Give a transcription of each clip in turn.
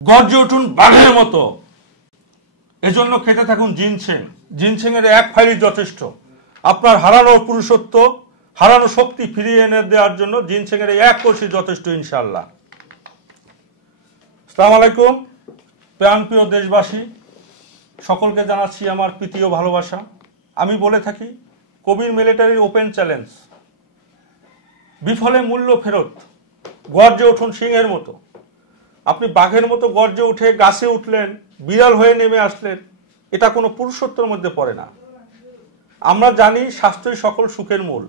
গর্জে উঠুন বাঘের মতো। এজন্য খেতে থাকুন জিনসেং। জিনসেং এর এক ফাইলই যথেষ্ট। আপনার হারানো পুরুষত্ব, হারানো শক্তি ফিরিয়ে এনে দেওয়ার জন্য জিনসেং এর এক কোষই যথেষ্ট ইনশাআল্লাহ। আসসালামু আলাইকুম প্রাণপ্রিয় দেশবাসী, সকলকে জানাচ্ছি আমার প্রীতি ও ভালোবাসা। আমি বলে থাকি কবির মিলিটারির ওপেন চ্যালেঞ্জ, বিফলে মূল্য ফেরত। গর্জে উঠুন সিংহের মতো। আপনি বাঘের মতো গর্জে উঠে গাছে উঠলেন, বিড়াল হয়ে নেমে আসলেন, এটা কোনো পুরুষত্বের মধ্যে পড়ে না। আমরা জানি স্বাস্থ্যই সকল সুখের মূল।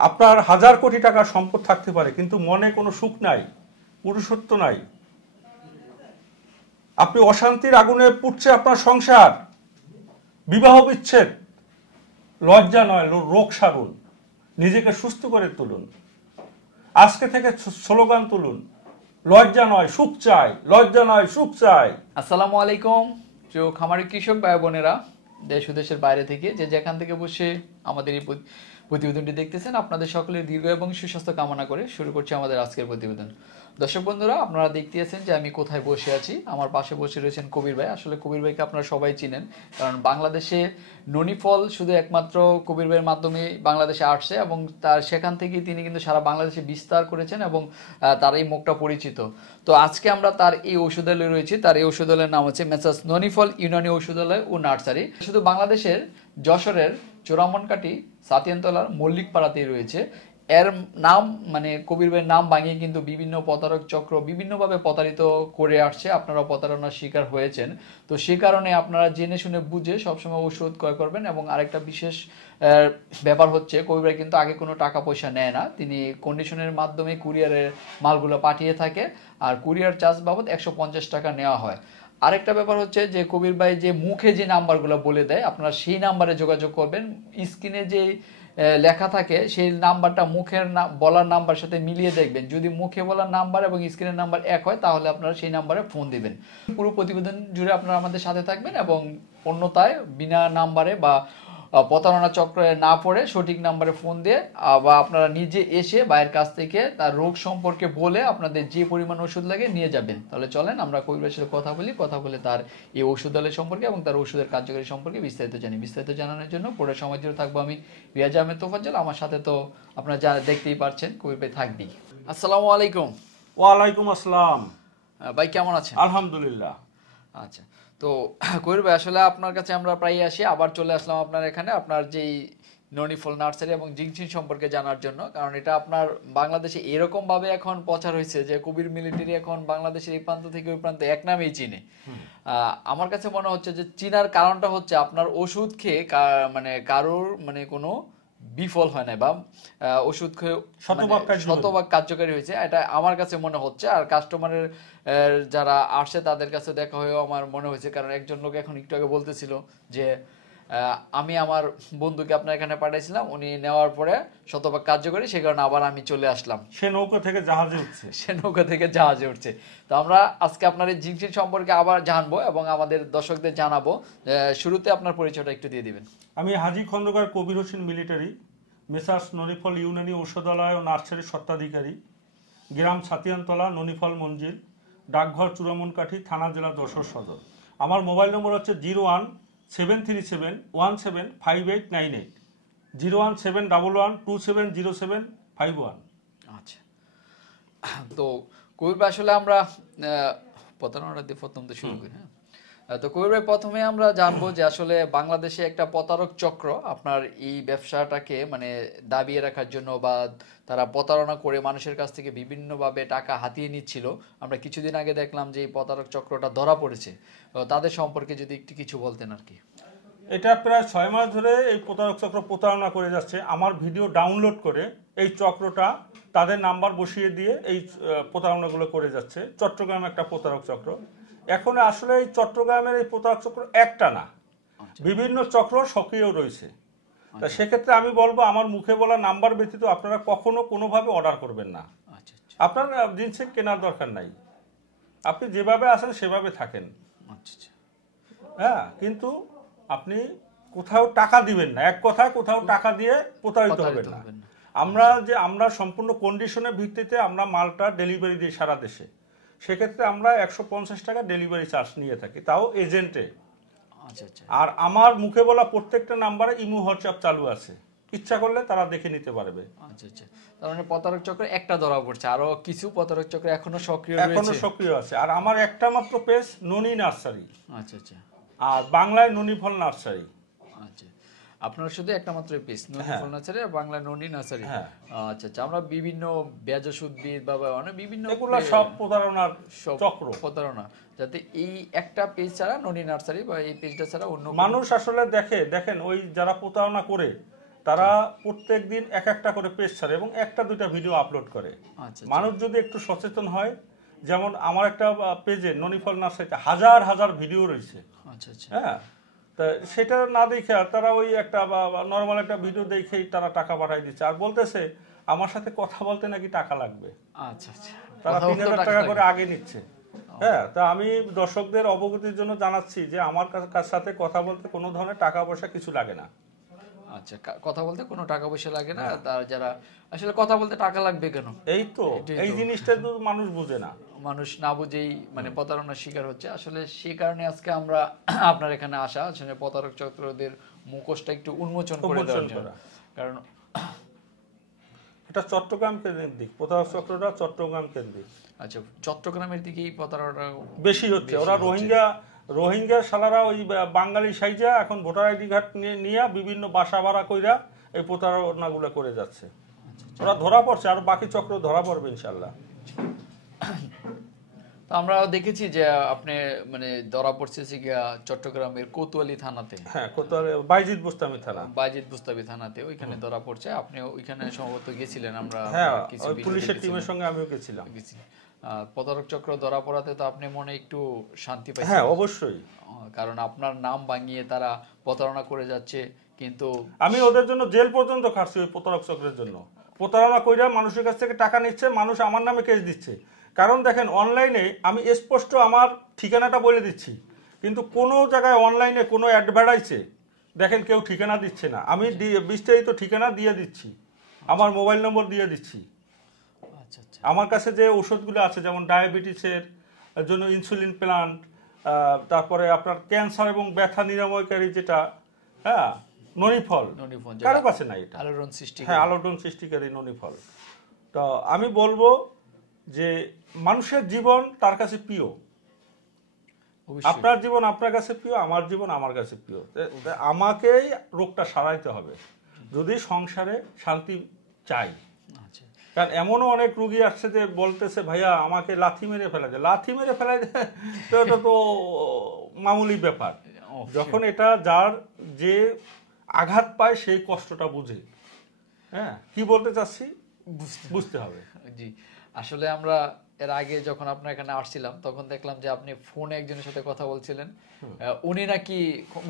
আপনার হাজার কোটি টাকার সম্পদ থাকতে পারে, কিন্তু মনে কোনো সুখ নাই, পুরুষত্ব নাই। আপনি অশান্তির আগুনে পুড়ছে আপনার সংসার, বিবাহ বিচ্ছেদ। লজ্জা নয়, রোগ সারুন, নিজেকে সুস্থ করে তুলুন। আজকে থেকে স্লোগান তুলুন, লজ্জা নয় সুখ চাই, লজ্জা নয় সুখ চাই। আসসালামু আলাইকুম প্রিয় খামারি কৃষক ভাই বোনেরা, দেশ ও দেশের বাইরে থেকে যে যেখান থেকে বসে আমাদের এই প্রতিবেদনটি দেখতেছেন, আপনাদের সকলের দীর্ঘ এবং সুস্বাস্থ্য কামনা করে শুরু করছি আমাদের আজকের প্রতিবেদন। দর্শক বন্ধুরা, আপনারা দেখতেছেন যে আমি কোথায় বসে আছি। আমার পাশে বসে রয়েছেন কবির ভাই। আসলে কবির ভাইকে আপনারা সবাই চিনেন, কারণ বাংলাদেশে ননিফল শুধু একমাত্র কবির ভাইয়ের মাধ্যমে বাংলাদেশে আসছে এবং তার সেখান থেকেই তিনি কিন্তু সারা বাংলাদেশে বিস্তার করেছেন এবং তার এই মুখটা পরিচিত। তো আজকে আমরা তার এই ঔষধালয়ে রয়েছি। তার এই ঔষধালয়ের নাম হচ্ছে মেসার্স ননিফল ইউনানি ঔষধালয় ও নার্সারি। শুধু বাংলাদেশের যশোরের চোরামনকাঠি সাতিয়ানতলার মল্লিক পাড়াতেই রয়েছে। এর নাম মানে কবির ভাইয়ের নাম ভাঙিয়ে কিন্তু বিভিন্ন প্রতারক চক্র বিভিন্নভাবে প্রতারিত করে আসছে। আপনারা প্রতারণার শিকার হয়েছেন। তো সে কারণে আপনারা জেনে শুনে বুঝে সবসময় ওষুধ ক্রয় করবেন। এবং আরেকটা বিশেষ ব্যাপার হচ্ছে, কবির ভাই কিন্তু আগে কোনো টাকা পয়সা নেয় না। তিনি কন্ডিশনের মাধ্যমে কুরিয়ারের মালগুলো পাঠিয়ে থাকে, আর কুরিয়ার চার্জ বাবদ 150 টাকা নেওয়া হয়। আরেকটা ব্যাপার হচ্ছে যে কবির ভাই যে মুখে যে নাম্বারগুলো বলে দেয়, আপনারা সেই নাম্বারে যোগাযোগ করবেন। স্ক্রিনে যে লেখা থাকে সেই নাম্বারটা মুখের বলার নাম্বার সাথে মিলিয়ে দেখবেন। যদি মুখে বলার নাম্বার এবং স্ক্রিনের নাম্বার এক হয়, তাহলে আপনারা সেই নাম্বারে ফোন দিবেন। পুরো প্রতিবেদন জুড়ে আপনারা আমাদের সাথে থাকবেন এবং অন্যথায় বিনা নাম্বারে বা প্রতারণা চক্রে না পড়ে সঠিক নাম্বারে ফোন দিয়ে বা আপনারা নিজে এসে ভাইয়ের কাছ থেকে তার রোগ সম্পর্কে বলে আপনাদের যে পরিমাণ ওষুধ লাগে নিয়ে যাবেন। তাহলে চলেন আমরা কবির সাথে কথা বলে তার এই ওষুধালয় সম্পর্কে এবং তার ওষুধের কার্যকারী সম্পর্কে বিস্তারিত জানি। বিস্তারিত জানানোর জন্য পুরো সময় জুড়ে থাকবো আমি রিয়াজ আহমেদ তোফাজ্জল। আমার সাথে তো আপনারা যা দেখতেই পাচ্ছেন কবির ভাই থাকবেই। আসসালামু আলাইকুম। ওয়ালাইকুম আসসালাম। ভাই কেমন আছেন? আলহামদুলিল্লাহ। আচ্ছা, তো কবির ভাই আসলে আপনার কাছে আমরা প্রায় আসি, আবার চলে আসলাম আপনার এখানে আপনার যেই ননিফল নার্সারি এবং জিনসেং সম্পর্কে জানার জন্য। কারণ এটা আপনার বাংলাদেশে এরকম ভাবে এখন প্রচার হয়েছে যে কবির মিলিটারি এখন বাংলাদেশের এই প্রান্ত থেকে ওই প্রান্ত এক নামেই চিনে। আমার কাছে মনে হচ্ছে যে চিনার কারণটা হচ্ছে আপনার ওষুধ খেয়ে মানে কারোর মানে কোনো বিফল হয় না বা ওষুধ খেয়ে শতভাগ কার্যকারী হয়েছে, এটা আমার কাছে মনে হচ্ছে। আর কাস্টমারের যারা আসে তাদের কাছে দেখা হয়েও আমার মনে হয়েছে। কারণ একজন লোক এখন একটু আগে বলতেছিল যে আমি আমার বন্ধুকে আপনার এখানে পাঠাইছিলাম, উনি নেওয়ার পরে শতভাগ কার্যকরী, সে কারণে আবার আমি চলে আসলাম। সে নৌকা থেকে জাহাজে উঠছে। তো আমরা আজকে আপনার এই জিনসেং সম্পর্কে আবার জানবো এবং আমাদের দর্শকদের জানাবো। শুরুতে আপনার পরিচয়টা একটু দিয়ে দিবেন। আমি হাজী খন্দকার কবির হোসেন মিলিটারি, মেসার্স ননিফল ইউনানি ঔষধালয় ও নার্সারির স্বত্বাধিকারী, গ্রাম ছাতিয়ানতলা, ননিফল মঞ্জিল, ডাকঘর চূড়ামনকাঠি, থানা জেলা যশোর সদর। আমার মোবাইল নম্বর হচ্ছে 01737175898, 01711270751। আচ্ছা, তো কবির ভাই আসলে আমরা প্রতারণা দিয়ে প্রথম তো শুরু করি। তো কবির ভাই প্রথমে আমরা জানবো যে আসলে বাংলাদেশে একটা প্রতারক চক্র আপনার এই ব্যবসাটাকে মানে দাবিয়ে রাখার জন্য বা তারা প্রতারণা করে মানুষের কাছ থেকে বিভিন্নভাবে টাকা হাতিয়ে নিচ্ছিল। আমরা কিছুদিন আগে দেখলাম যে এই প্রতারক চক্রটা ধরা পড়েছে। তাদের সম্পর্কে যদি একটু কিছু বলতেন আর কি। এটা প্রায় 6 মাস ধরে এই প্রতারক চক্র প্রতারণা করে যাচ্ছে। আমার ভিডিও ডাউনলোড করে এই চক্রটা তাদের নাম্বার বসিয়ে দিয়ে এই প্রতারণাগুলো করে যাচ্ছে। চট্টগ্রামে একটা প্রতারক চক্র। এখন আসলে এই চট্টগ্রামের এই প্রতারক চক্র একটা না, বিভিন্ন চক্র সক্রিয় রয়েছে। তা সেক্ষেত্রে আমি বলবো, আমার মুখে বলা নাম্বার ব্যতীত আপনারা কখনো কোনোভাবে অর্ডার করবেন না। আপনার জিনসেং কেনার দরকার নাই, আপনি যেভাবে আসেন সেভাবে থাকেন। হ্যাঁ, কিন্তু আপনি কোথাও টাকা দিবেন না। এক কথায় কোথাও টাকা দিয়ে প্রতারিত হবেন না। আমরা সম্পূর্ণ কন্ডিশনের ভিত্তিতে আমরা মালটা ডেলিভারি দিই সারা দেশে। সেক্ষেত্রে আমরা 150 টাকা ডেলিভারি চার্জ নিয়ে থাকি, তাও এজেন্টে। আচ্ছা আচ্ছা আর আমার মুখে বলা প্রত্যেকটা নাম্বারে ইমো হোয়াটসঅ্যাপ চালু আছে, ইচ্ছা করলে তারা দেখে নিতে পারবে। আচ্ছা আচ্ছা তার মানে প্রতারক চক্র একটা ধরা পড়ছে, আরো কিছু প্রতারক চক্র এখনো সক্রিয় এখনো রয়েছে। সক্রিয় আছে। আর আমার একটা মাত্র পেজ ননি নার্সারি, আচ্ছা আচ্ছা আর বাংলায় ননিফল নার্সারি। আচ্ছা আপনার শুধু একটা মাত্র পিস ননি হ্যাঁ। ফুল নার্সারি আর বাংলা ননি নার্সারি। হ্যাঁ। আচ্ছা আচ্ছা আমরা বিভিন্ন বেজস উদ্ভিদ বা অনেক বিভিন্ন এগুলো সব প্রতারণার সব চক্র। প্রতারণা, যাতে এই একটা পেজ ছাড়া ননি নার্সারি বা এই পেজটা ছাড়া অন্য মানুষ আসলে দেখেন ওই যারা প্রতারণা করে তারা প্রত্যেকদিন এক একটা করে পেজ ছাড়ে এবং একটা দুইটা ভিডিও আপলোড করে। আচ্ছা মানুষ যদি একটু সচেতন হয়, যেমন আমার একটা পেজে ননিফল নার্সারিতে হাজার হাজার ভিডিও রয়েছে। আচ্ছা আচ্ছা হ্যাঁ, তা সেটা না দেখে তারা ওই একটা নর্মাল একটা ভিডিও দেখেই তারা টাকা পাঠাই দিচ্ছে, আর বলতেছে আমার সাথে কথা বলতে নাকি টাকা লাগবে। আচ্ছা আচ্ছা তারা কথা বলতেও 3000 টাকা টাকা লাগে। করে আগে নিচ্ছে। হ্যাঁ, তা আমি দর্শকদের অবগতির জন্য জানাচ্ছি যে আমার সাথে কথা বলতে কোনো ধরনের টাকা পয়সা কিছু লাগে না। আচ্ছা কথা বলতে কোনো টাকা পয়সা লাগে না, তার যারা আসলে কথা বলতে টাকা লাগবে কেন, এই তো এটাই এই তো। জিনিসটা তো মানুষ বুঝে না। মানুষ না বুঝেই মানে প্রতারণার শিকার হচ্ছে। আসলে সেই কারণে আজকে আমরা আপনার এখানে আসা, আসলে প্রতারক চক্রদের মুখোশটা একটু উন্মোচন করে দেওয়ার জন্য। করা। কারণ এটা চট্টগ্রাম কেন্দ্রিক, প্রতারক চক্রটা চট্টগ্রাম কেন্দ্রিক। আচ্ছা চট্টগ্রামের দিকেই প্রতারণা বেশি হচ্ছে। ওরা রোহিঙ্গা শালারা ওই বাঙালি সাইজা এখন ভোটার আইডি কার্ড নিয়ে বিভিন্ন বাসা ভাড়া কইরা এই প্রতারণাগুলো করে যাচ্ছে। ওরা ধরা পড়ছে, আর বাকি চক্র ধরা পড়বে ইনশাল্লাহ। তো আমরা দেখেছি যে আপনি মানে ধরা পড়ছে চট্টগ্রামের কোতোয়ালি থানাতে। হ্যাঁ, কোথাও বাইজিদ বুস্তামি থানা, বাইজিদ বুস্তাবি থানাতে ওইখানে ধরা পড়ছে। আপনি ওইখানে সম্ভবত গেছিলেন, আমরা হ্যাঁ কিছু ওই ভিডিও পুলিশের দেখেছিলাম। টিমের সঙ্গে আমিও গেছিলাম। প্রতারক চক্র ধরা পড়াতে তো আপনি মনে একটু শান্তি পাইছেন? হ্যাঁ অবশ্যই। কারণ আপনার নাম ভাঙিয়ে তারা প্রতারণা করে যাচ্ছে, কিন্তু আমি ওদের জন্য জেল পর্যন্ত খাটছি ওই প্রতারক চক্রের জন্য। প্রতারণা কইরা মানুষের কাছ থেকে টাকা নিচ্ছে, মানুষ আমার নামে কেস দিচ্ছে। কারণ দেখেন অনলাইনে আমি স্পষ্ট আমার ঠিকানাটা বলে দিচ্ছি, কিন্তু কোনো জায়গায় অনলাইনে কোনো অ্যাডভার্টাইজে দেখেন কেউ ঠিকানা দিচ্ছে না। আমি বিস্তারিত ঠিকানা দিয়ে দিচ্ছি, আমার মোবাইল নম্বর দিয়ে দিচ্ছি। আচ্ছা আচ্ছা আমার কাছে যে ওষুধগুলো আছে, যেমন ডায়াবেটিসের জন্য ইনসুলিন প্লান্ট, তারপরে আপনার ক্যান্সার এবং ব্যথা নিরাময়কারী যেটা, হ্যাঁ ননিফল, ননিফল কারো কাছে নাই এটা। আলোড়ন সৃষ্টি। হ্যাঁ, আলোড়ন সৃষ্টিকারী ননিফল। তো আমি বলবো যে মানুষের জীবন তার কাছে প্রিয়। অবশ্যই। আপনার জীবন আপনার কাছে প্রিয়, আমার জীবন আমার কাছে প্রিয়। আমাকেই রোগটা সারাইতে হবে যদি সংসারে শান্তি চাই। আচ্ছা কারণ এমনও অনেক রুগী আসছে যে বলতেছে ভাইয়া আমাকে লাথি মেরে ফেলা যায়, লাথি মেরে ফেলা যায় তো এটা তো মামুলি ব্যাপার। যখন এটা যার যে আঘাত পায় সেই কষ্টটা বুঝে। হ্যাঁ, কি বলতে চাচ্ছি বুঝতে হবে। জি আসলে আমরা এর আগে যখন আপনার এখানে আসছিলাম তখন দেখলাম যে আপনি ফোনে একজনের সাথে কথা বলছিলেন, উনি নাকি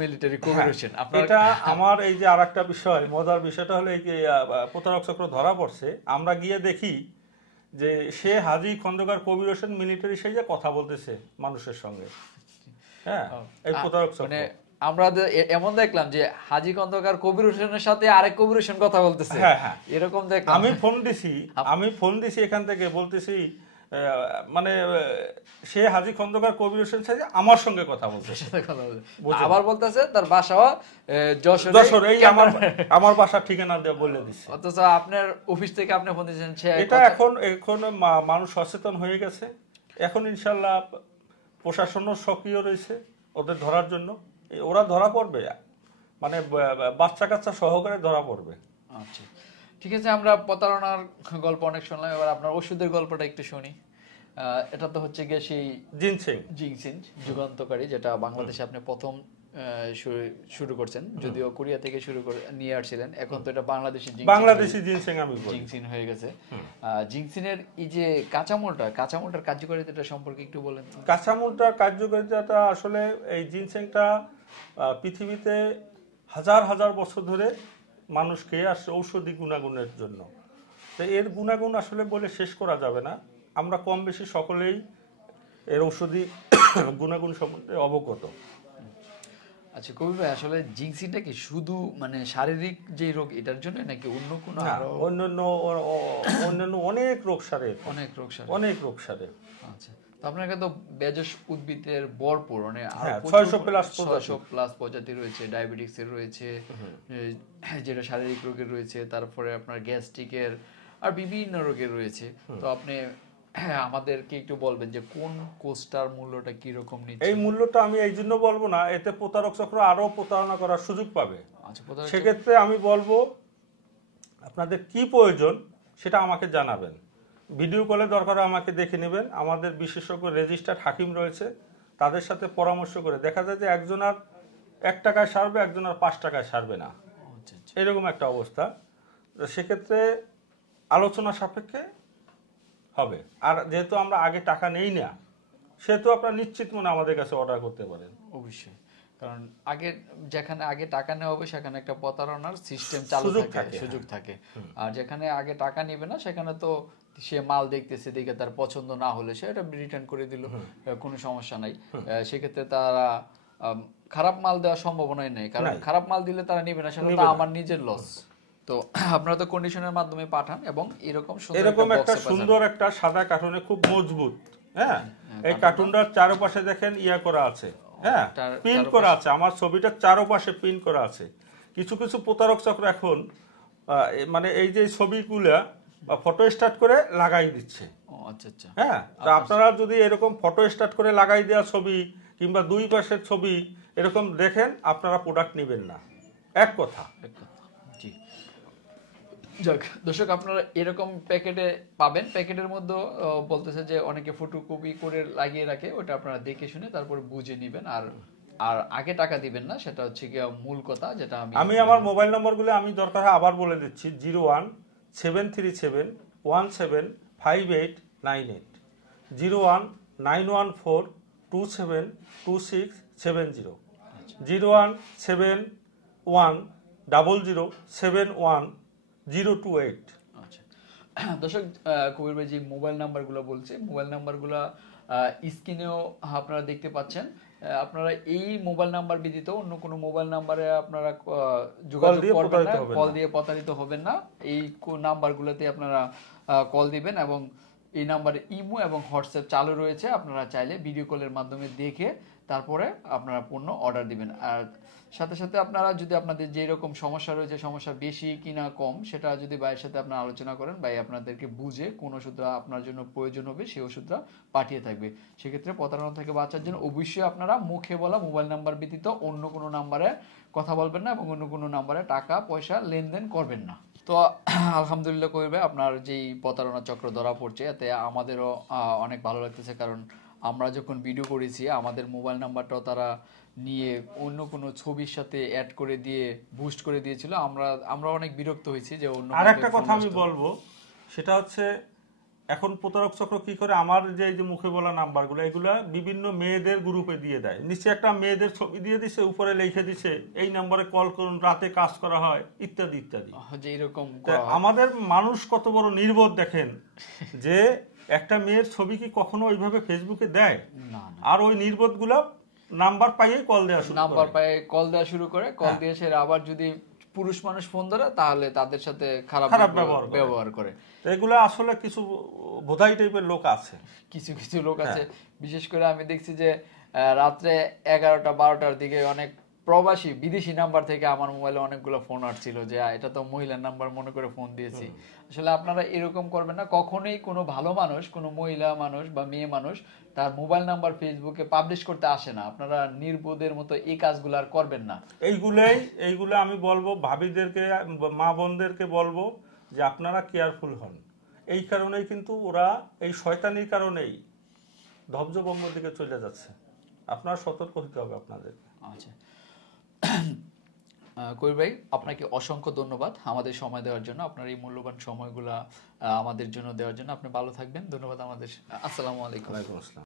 মিলিটারি কবির হোসেন। আপনার এটা আমার এই যে আরেকটা বিষয়, মজার বিষয়টা হলো এই যে প্রতারক চক্র ধরা পড়ছে, আমরা গিয়ে দেখি যে সে হাজী খন্দকার কবির হোসেন মিলিটারি সাইজে কথা বলতেছে মানুষের সঙ্গে। হ্যাঁ, এই প্রতারক চক্র। মানে আমরা এমন দেখলাম যে হাজী খন্দকার কবির হোসেনের সাথে আরেক কবির হোসেন কথা বলতেছে। হ্যাঁ হ্যাঁ, এরকম দেখলাম। আমি ফোন দিছি এখান থেকে, বলতেছি মানে সে হাজী খন্দকার কবির হোসেন সাইজে আমার সঙ্গে কথা বলতেছে। আবার বলতেছে তার বাসাও যশোর, এই আমার বাসার ঠিকানা দিয়ে বলে দিচ্ছে। অথচ আপনার অফিস থেকে আপনি ফোন দিয়েছেন। এটা এখন মানুষ সচেতন হয়ে গেছে। এখন ইনশাল্লাহ প্রশাসনও সক্রিয় রয়েছে ওদের ধরার জন্য। ওরা ধরা পড়বে, মানে বাচ্চা কাচ্চা সহকারে ধরা পড়বে। আচ্ছা ঠিক আছে, আমরা প্রতারণার গল্প অনেক শুনলাম, এবার আপনার ওষুধের গল্পটা একটু শুনি। এটা তো হচ্ছে গিয়ে সেই জিনসিন যুগান্তকারী, যেটা বাংলাদেশে আপনি প্রথম শুরু করছেন, যদিও কোরিয়া থেকে শুরু করে নিয়ে আসছিলেন, এখন তো এটা বাংলাদেশি জিনসিং আমি বলি, জিনসিন হয়ে গেছে। জিনসিনের এই যে কাঁচামূলটার কার্যকারিতা সম্পর্কে একটু বলেন। কাঁচামূলটার কার্যকারিতাটা আসলে এই জিনসিংটা পৃথিবীতে হাজার হাজার বছর ধরে মানুষ খেয়ে আসছে ঔষধি গুণাগুণের জন্য। তো এর গুণাগুণ আসলে বলে শেষ করা যাবে না। আমরা কম বেশি সকলেই এর ঔষধি গুণাগুণ সম্বন্ধে অবগত। আচ্ছা কবি ভাই, আসলে জিনসিনটা কি শুধু মানে শারীরিক যে রোগ এটার জন্য, নাকি অন্য কোনো অন্যান্য অনেক রোগ সারে। অনেক রোগ সারে। আচ্ছা, তো আপনার কাছে তো বেজস উদ্ভিদের ভরপুর, মানে হ্যাঁ, 600 প্লাস 600 প্লাস প্রজাতি রয়েছে, ডায়াবেটিক্স এর রয়েছে, যেটা শারীরিক রোগের রয়েছে, তারপরে আপনার গ্যাস্ট্রিকের আর বিভিন্ন রোগের রয়েছে। তো আপনি আমাদেরকে একটু বলবেন যে কোন কোর্সটার মূল্যটা কি রকম নিচ্ছে? এই মূল্যটা আমি এই জন্য বলবো না, এতে প্রতারক চক্র আরো প্রতারণা করার সুযোগ পাবে। আচ্ছা, সেক্ষেত্রে আমি বলবো আপনাদের কি প্রয়োজন সেটা আমাকে জানাবেন, ভিডিও কলে দরকার আমাকে দেখে নেবেন। আমাদের বিশেষজ্ঞ রেজিস্টার্ড হাকিম রয়েছে, তাদের সাথে পরামর্শ করে দেখা যায় যে একজন আর 1 টাকায় সারবে, একজন আর 5 টাকায় সারবে না, এরকম একটা অবস্থা। তো সেক্ষেত্রে আলোচনা সাপেক্ষে হবে। আর যেহেতু আমরা আগে টাকা নেই না, সেহেতু আপনারা নিশ্চিত মনে আমাদের কাছে অর্ডার করতে পারেন। অবশ্যই, কারণ যেখানে আগে টাকা নেওয়া হবে সেখানে একটা প্রতারণার সিস্টেম চালু থাকে, সুযোগ থাকে। আর যেখানে আগে টাকা নেবে না সেখানে তো সে মাল দেখতেছে, দেখে তার পছন্দ না হলে সে এটা রিটার্ন করে দিল, কোনো সমস্যা নাই। সেক্ষেত্রে তারা খারাপ মাল দেওয়ার সম্ভাবনাই নেই, কারণ খারাপ মাল দিলে তারা নেবে না, সেটা তো আমার নিজের লস। তো আপনারা তো কন্ডিশনের মাধ্যমে পাঠান এবং এরকম একটা সুন্দর একটা সাদা কার্টুনে খুব মজবুত, হ্যাঁ, এই কার্টুনটার চারপাশে দেখেন করা আছে, হ্যাঁ, প্রিন্ট করা আছে, আমার ছবিটার চারপাশে প্রিন্ট করা আছে। কিছু কিছু প্রতারক চক্র এখন মানে এই যে ছবিগুলা ফটো স্টার্ট করে লাগাই দিচ্ছে। আচ্ছা, হ্যাঁ, তা আপনারা যদি এরকম ফটো স্টার্ট করে লাগাই দেওয়া ছবি কিংবা দুই পাশের ছবি এরকম দেখেন, আপনারা প্রোডাক্ট নেবেন না, এক কথা। জি, যাক দর্শক, আপনারা এরকম প্যাকেটে পাবেন। প্যাকেটের মধ্যে বলতেছে যে অনেকে ফটোকপি করে লাগিয়ে রাখে, ওটা আপনারা দেখে শুনে তারপরে বুঝে নেবেন। আর আগে টাকা দিবেন না, সেটা হচ্ছে কি মূল কথা, যেটা আমি আমার মোবাইল নম্বরগুলো আমি দরকার হয় আবার বলে দিচ্ছি: 01-737-175898, 01-914-272670, 01-7100-71-028। আচ্ছা দর্শক, কবির ভাই যে মোবাইল নাম্বারগুলো বলছে, মোবাইল নাম্বারগুলো স্ক্রিনেও আপনারা দেখতে পাচ্ছেন। আপনারা এই মোবাইল নাম্বার ব্যতীত অন্য কোনো মোবাইল নাম্বারে আপনারা যোগাযোগ করবেন না, কল দিয়ে প্রতারিত হবেন না। এই নাম্বারগুলোতে আপনারা কল দিবেন এবং এই নাম্বারে ইমো এবং হোয়াটসঅ্যাপ চালু রয়েছে। আপনারা চাইলে ভিডিও কলের মাধ্যমে দেখে তারপরে আপনারা পণ্য অর্ডার দিবেন। আর সাথে সাথে আপনারা যদি আপনাদের যে রকম সমস্যা রয়েছে, সমস্যা বেশি কিনা কম, সেটা যদি ভাইয়ের সাথে আপনারা আলোচনা করেন, ভাই আপনাদেরকে বুঝে কোন ওষুধটা আপনার জন্য প্রয়োজন হবে সেই ওষুধটা পাঠিয়ে থাকবে। সেক্ষেত্রে প্রতারণা থেকে বাঁচার জন্য অবশ্যই আপনারা মুখে বলা মোবাইল নাম্বার ব্যতীত অন্য কোনো নাম্বারে কথা বলবেন না এবং অন্য কোনো নাম্বারে টাকা পয়সা লেনদেন করবেন না। তো আলহামদুলিল্লাহ কইবে, আপনার যেই প্রতারণা চক্র ধরা পড়ছে এতে আমাদেরও অনেক ভালো লাগতেছে, কারণ আমরা যখন ভিডিও করেছি আমাদের মোবাইল নাম্বারটাও তারা নিয়ে অন্য কোনো ছবির সাথে অ্যাড করে দিয়ে বুস্ট করে দিয়েছিল। আমরা অনেক বিরক্ত হয়েছি যে অন্য। আর একটা কথা আমি বলবো, সেটা হচ্ছে এখন প্রতারক চক্র কি করে, আমার যে এই যে মুখে বলা নাম্বারগুলো, এগুলা বিভিন্ন মেয়েদের গ্রুপে দিয়ে দেয়। নিচে একটা মেয়েদের ছবি দিয়ে দিছে, উপরে লিখে দিছে এই নম্বরে কল করুন, রাতে কাজ করা হয়, ইত্যাদি ইত্যাদি। যে এরকম আমাদের মানুষ কত বড় নির্বোধ দেখেন, যে একটা মেয়ের ছবি কি কখনো ওইভাবে ফেসবুকে দেয়? আর ওই নির্বোধ গুলা নাম্বার পাইয়ে কল দেওয়া শুরু করে, কল দিয়ে সে আবার যদি পুরুষ মানুষ ফোন ধরে তাহলে তাদের সাথে খারাপ ব্যবহার করে। এগুলা আসলে কিছু বোধাই টাইপের লোক আছে, কিছু কিছু লোক আছে। বিশেষ করে আমি দেখছি যে রাত্রে 11টা-12টার দিকে অনেক প্রবাসী বিদেশি নাম্বার থেকে আমার মোবাইলে অনেকগুলো ফোন আসছিল যে এটা তো মহিলার নাম্বার মনে করে ফোন দিয়েছি। আসলে আপনারা এরকম করবেন না কখনোই। কোনো ভালো মানুষ, কোনো মহিলা মানুষ বা মেয়ে মানুষ তার মোবাইল নাম্বার ফেসবুকে পাবলিশ করতে আসে না। আপনারা নির্বোধের মতো এই কাজগুলো আর করবেন না। এইগুলো আমি বলবো ভাবিদেরকে, মা বোনদেরকে বলবো যে আপনারা কেয়ারফুল হন। এই কারণেই কিন্তু ওরা এই শয়তানির কারণেই ধ্বংসভঙ্গের দিকে চলে যাচ্ছে। আপনারা সতর্ক হতে হবে আপনাদেরকে। আচ্ছা কবির ভাই, আপনাকে অসংখ্য ধন্যবাদ আমাদের সময় দেওয়ার জন্য, আপনার এই মূল্যবান সময়গুলা আমাদের জন্য দেওয়ার জন্য। আপনি ভালো থাকবেন, ধন্যবাদ আমাদের। আসসালামু আলাইকুম। ওয়ালাইকুম আসসালাম।